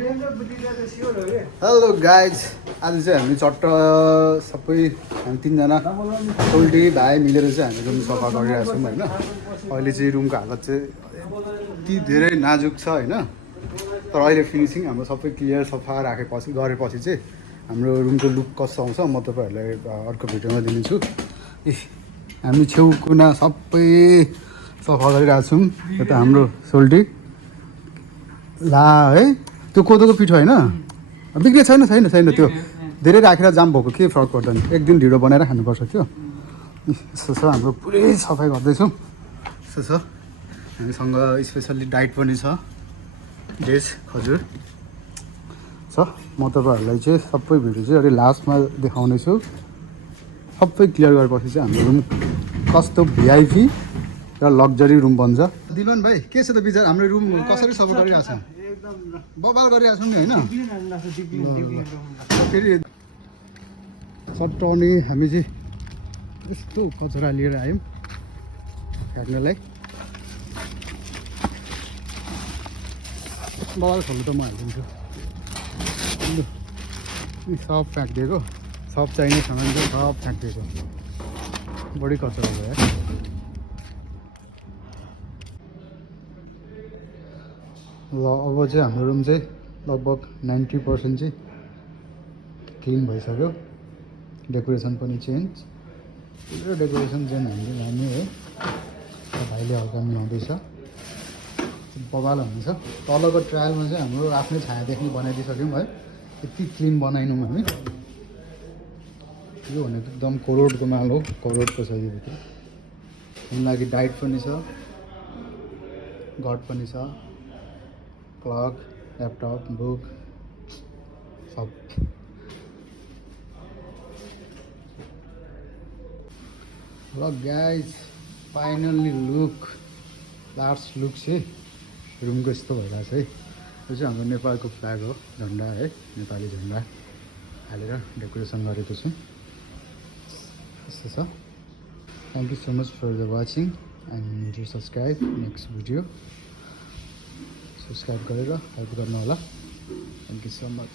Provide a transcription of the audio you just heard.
Hello guys, आज चाहिँ हामी चट्ट सबै हामी तिनजना सोल्टी भाइ मिलेर चाहिँ हामी रुम सफा गरिरहेको छौँ होइन। अहिले चाहिँ रुमको हालत चाहिँ यति धेरै नाजुक छ होइन। तर अहिले फिनिसिङ हाम्रो सबै क्लियर सफा गरेपछि चाहिँ हाम्रो रुमको लुक कस्तो आउँछ म तपाईँहरूलाई अर्को भिडियोमा दिनेछु। हामी छेउ कुना सबै सफा गरिरहेको छौँ। यता हाम्रो सोल्टी ला है, त्यो कोदोको पिठो होइन बिग्रियो? छैन त्यो धेरै राखेर जाम भएको के फरक पर्दैन। एक दिन ढिँडो बनाएर खानुपर्छ त्यो। यस्तो छ, हाम्रो पुरै सफाइ गर्दैछौँ। यस्तो छ, हामीसँग स्पेसल्ली डाइट पनि छ, डेज खजुर छ। म तपाईँहरूलाई चाहिँ सबै भिडियो चाहिँ अहिले लास्टमा देखाउने छु। सबै क्लियर गरेपछि चाहिँ हाम्रो रुम कस्तो भिआइपी र लग्जरी रुम बन्छ। दिलवान भाइ के छ त विचार? हाम्रो रुम कसरी सफा गरिरहेको छ? बबाल गरिरहेको छौँ नि होइन। फेरि सट्ट अनि हामी चाहिँ यस्तो कचरा लिएर आयौँ फ्याँक्नलाई। बबाल खोल्नु त म हालिदिन्छु। सब फ्याँकिदिएको, सब चाहिने सामान चाहिँ सब फ्याँकिदिएको, बढी कचरा भयो। ल अब चाहिँ हाम्रो रुम चाहिँ लगभग 90% चाहिँ क्लिन भइसक्यो। डेकोरेसन पनि चेन्ज, पुरो डेकोरेसन चेन्ज हामीले लाने है। भाइले हल्का मिलाउँदैछ, बबाल हुन्छ। तलको ट्रायलमा चाहिँ हाम्रो आफ्नै छाया देख्ने बनाइदिइसक्यौँ है। यति क्लिन बनाइनौँ हामी। यो भनेको एकदम करोडको माल हो, करोडको छ यो भित्र। यसको लागि डाइट पनि छ, गड पनि छ, क्लक, ल्यापटप, बुक सब। ल guys, finally look, last look चाहिँ रुमको यस्तो भइरहेको छ है। यो चाहिँ हाम्रो नेपालको फ्ल्याग हो, झन्डा है, नेपाली झन्डा हालेर डेकोरेसन गरेको छु। यस्तो छ। Thank you so much for the watching and do subscribe next video. Subscribe गरेर हेल्प गर्नु होला। Thank you so much.